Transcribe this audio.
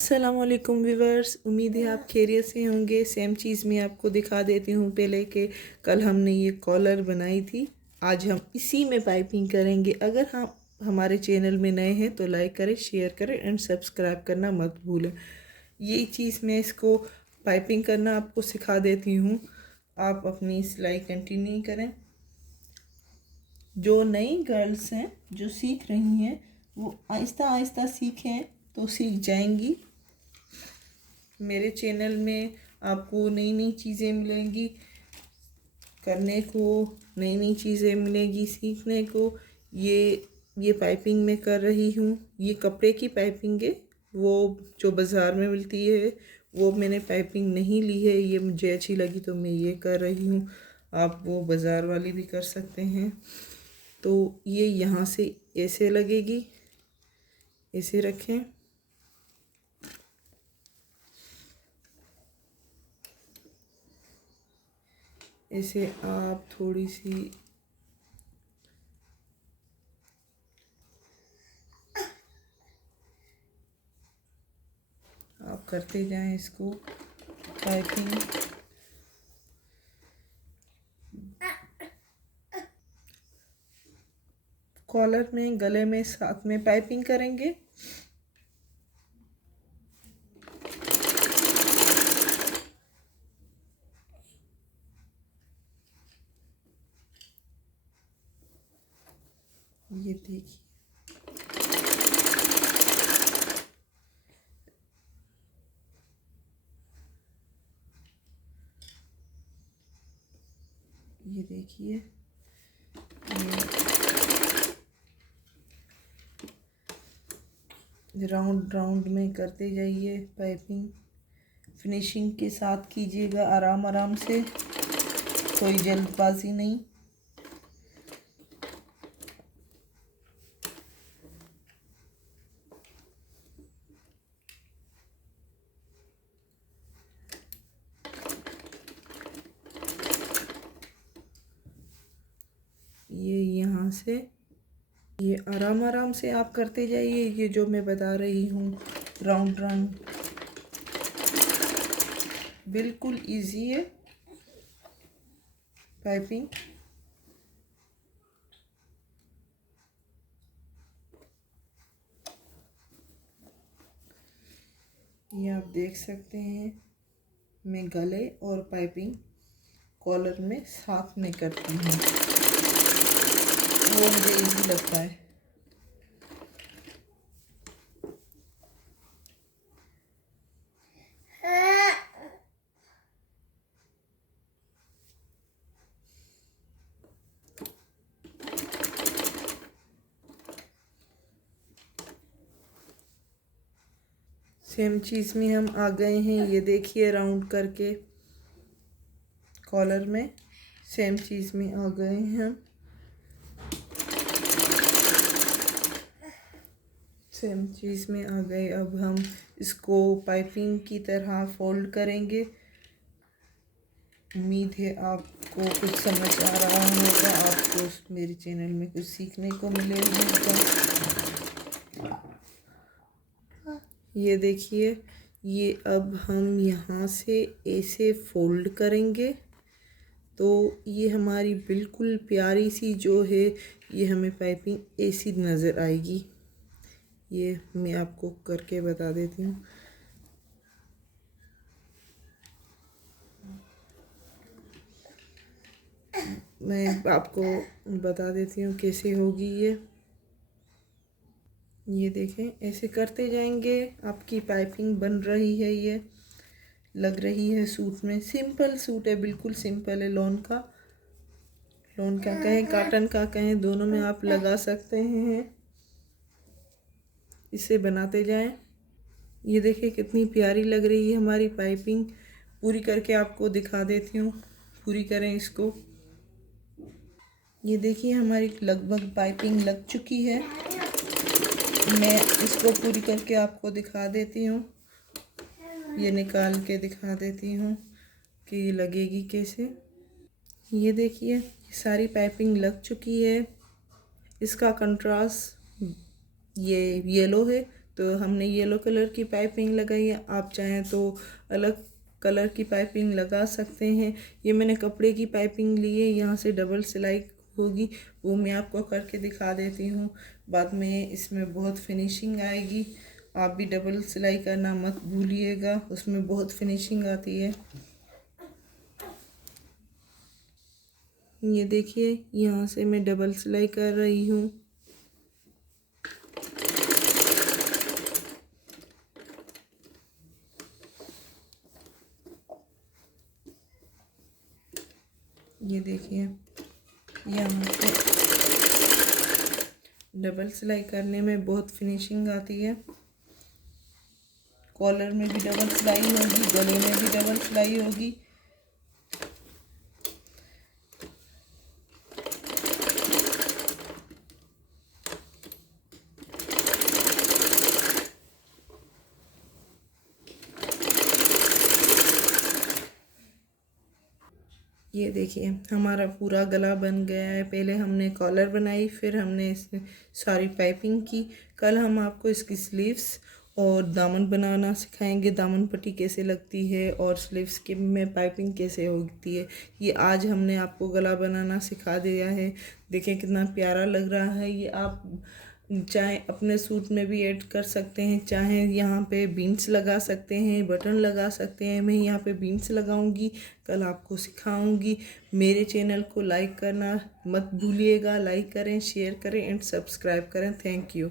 अस्सलामुअलैकुम व्यूवर्स, उम्मीद है आप खैरियत से होंगे। सेम चीज़ मैं आपको दिखा देती हूँ। पहले के कल हमने ये कॉलर बनाई थी, आज हम इसी में पाइपिंग करेंगे। अगर हम हमारे चैनल में नए हैं तो लाइक करें, शेयर करें एंड सब्सक्राइब करना मत भूलें। ये चीज़ मैं इसको पाइपिंग करना आपको सिखा देती हूँ, आप अपनी सिलाई कंटिन्यू करें। जो नई गर्ल्स हैं जो सीख रही हैं वो आहिस्ता आहिस्ता सीखें तो सीख जाएंगी। मेरे चैनल में आपको नई नई चीज़ें मिलेंगी करने को, नई नई चीज़ें मिलेंगी सीखने को। ये पाइपिंग मैं कर रही हूँ, ये कपड़े की पाइपिंग है। वो जो बाज़ार में मिलती है वो मैंने पाइपिंग नहीं ली है, ये मुझे अच्छी लगी तो मैं ये कर रही हूँ। आप वो बाज़ार वाली भी कर सकते हैं। तो ये यहाँ से ऐसे लगेगी, ऐसे रखें। ऐसे आप थोड़ी सी आप करते जाएं इसको पाइपिंग। कॉलर में, गले में साथ में पाइपिंग करेंगे। ये देखिए, ये देखिए, ये राउंड राउंड में करते जाइए पाइपिंग। फिनिशिंग के साथ कीजिएगा, आराम आराम से, कोई जल्दबाजी नहीं। ये यहाँ से, ये आराम आराम से आप करते जाइए। ये जो मैं बता रही हूँ राउंड राउंड, बिल्कुल इजी है पाइपिंग। ये आप देख सकते हैं, मैं गले और पाइपिंग कॉलर में साथ में करती हूँ, वो मुझे इजी लगता है। सेम चीज़ में हम आ गए हैं, ये देखिए राउंड करके कॉलर में सेम चीज़ में आ गए हैं हम। सेम चीज़ में आ गए। अब हम इसको पाइपिंग की तरह फोल्ड करेंगे। उम्मीद है आपको कुछ समझ आ रहा होगा, आपको मेरे चैनल में कुछ सीखने को मिलेगा। ये देखिए, ये अब हम यहाँ से ऐसे फोल्ड करेंगे तो ये हमारी बिल्कुल प्यारी सी जो है ये हमें पाइपिंग ऐसी नज़र आएगी। ये मैं आपको करके बता देती हूँ। मैं आपको बता देती हूँ कैसे होगी ये देखें, ऐसे करते जाएंगे, आपकी पाइपिंग बन रही है। ये लग रही है सूट में, सिंपल सूट है, बिल्कुल सिंपल है। लॉन का कहें, कॉटन का कहें, दोनों में आप लगा सकते हैं। इसे बनाते जाएं। ये देखिए कितनी प्यारी लग रही है हमारी पाइपिंग। पूरी करके आपको दिखा देती हूँ, पूरी करें इसको। ये देखिए हमारी लगभग पाइपिंग लग चुकी है। मैं इसको पूरी करके आपको दिखा देती हूँ, ये निकाल के दिखा देती हूँ कि ये लगेगी कैसे। ये देखिए सारी पाइपिंग लग चुकी है। इसका कंट्रास्ट ये येलो है तो हमने येलो कलर की पाइपिंग लगाई है, आप चाहें तो अलग कलर की पाइपिंग लगा सकते हैं। ये मैंने कपड़े की पाइपिंग ली है, यहाँ से डबल सिलाई होगी, वो मैं आपको करके दिखा देती हूँ। बाद में इसमें बहुत फिनिशिंग आएगी। आप भी डबल सिलाई करना मत भूलिएगा, उसमें बहुत फिनिशिंग आती है। ये देखिए, यहाँ से मैं डबल सिलाई कर रही हूँ। ये देखिए, यहाँ पे डबल सिलाई करने में बहुत फिनिशिंग आती है। कॉलर में भी डबल सिलाई होगी, गले में भी डबल सिलाई होगी। ये देखिए, हमारा पूरा गला बन गया है। पहले हमने कॉलर बनाई, फिर हमने इसमें सारी पाइपिंग की। कल हम आपको इसकी स्लीव्स और दामन बनाना सिखाएंगे, दामन पट्टी कैसे लगती है और स्लीव्स के में पाइपिंग कैसे होती है। ये आज हमने आपको गला बनाना सिखा दिया है। देखिए कितना प्यारा लग रहा है। ये आप चाहे अपने सूट में भी ऐड कर सकते हैं, चाहे यहाँ पे बीन्स लगा सकते हैं, बटन लगा सकते हैं। मैं यहाँ पे बीन्स लगाऊंगी, कल आपको सिखाऊंगी। मेरे चैनल को लाइक करना मत भूलिएगा। लाइक करें, शेयर करें एंड सब्सक्राइब करें। Thank you.